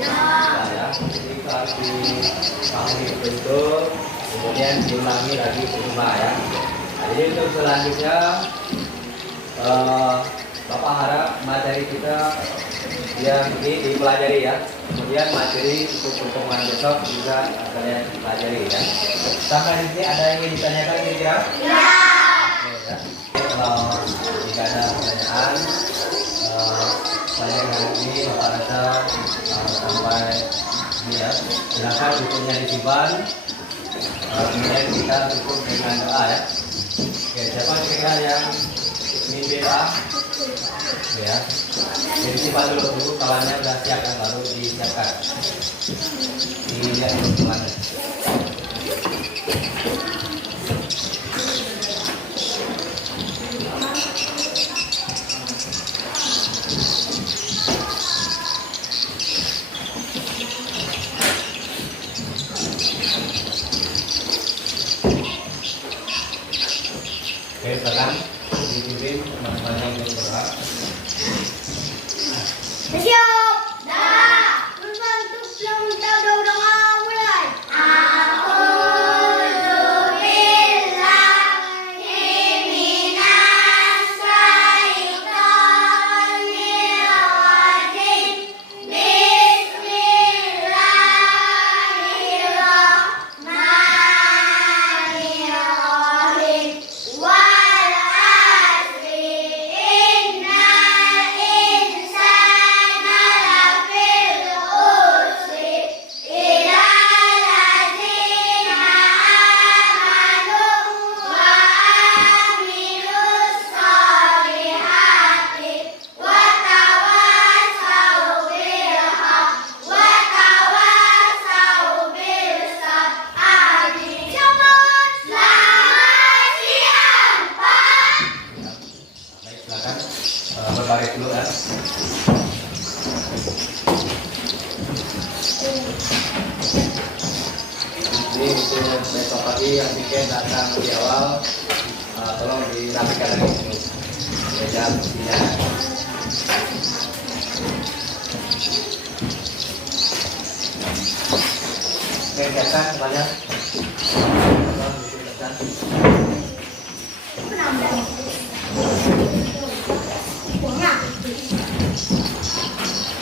Ya. Jadi itu harus dipahami betul, kemudian diulangi lagi di rumah ya. Nah, jadi untuk selanjutnya Bapak harap materi kita yang ini dipelajari ya. Kemudian materi untuk pertemuan besok juga kalian pelajari ya. Sampai di sini ada yang ingin ditanyakan kira-kira? Ya. Kalau jika ada pertanyaan, saya hari ini Bapak rasa sampai ini ya. Silakan bukunya disimpan. Kemudian kita tutup dengan doa ya. Oke, siapa kira-kira yang mimpi doa? Ya, jadi simpan dulu kawannya udah siap kan, baru disiapkan. Dilihat dulu kemana. Oke, silakan dipimpin teman-teman yang belum berhak. Siap. Dah. Berbantu yang minta udah mulai. Berbaris dulu ya. Ini untuk besok pagi yang tiket datang di awal, tolong dirapikan lagi meja kursinya. Oke, siapkan semuanya. Tolong disiapkan.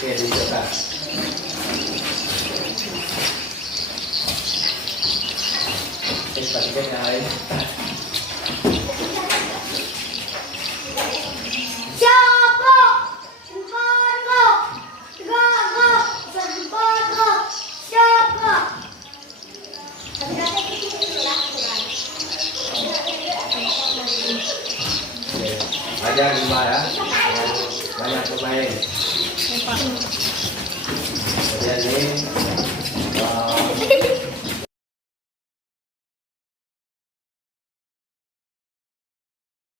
Oke, disiapkan. Tiket yang lain. Ajar 5 ya. Banyak pemain. Kemudian ini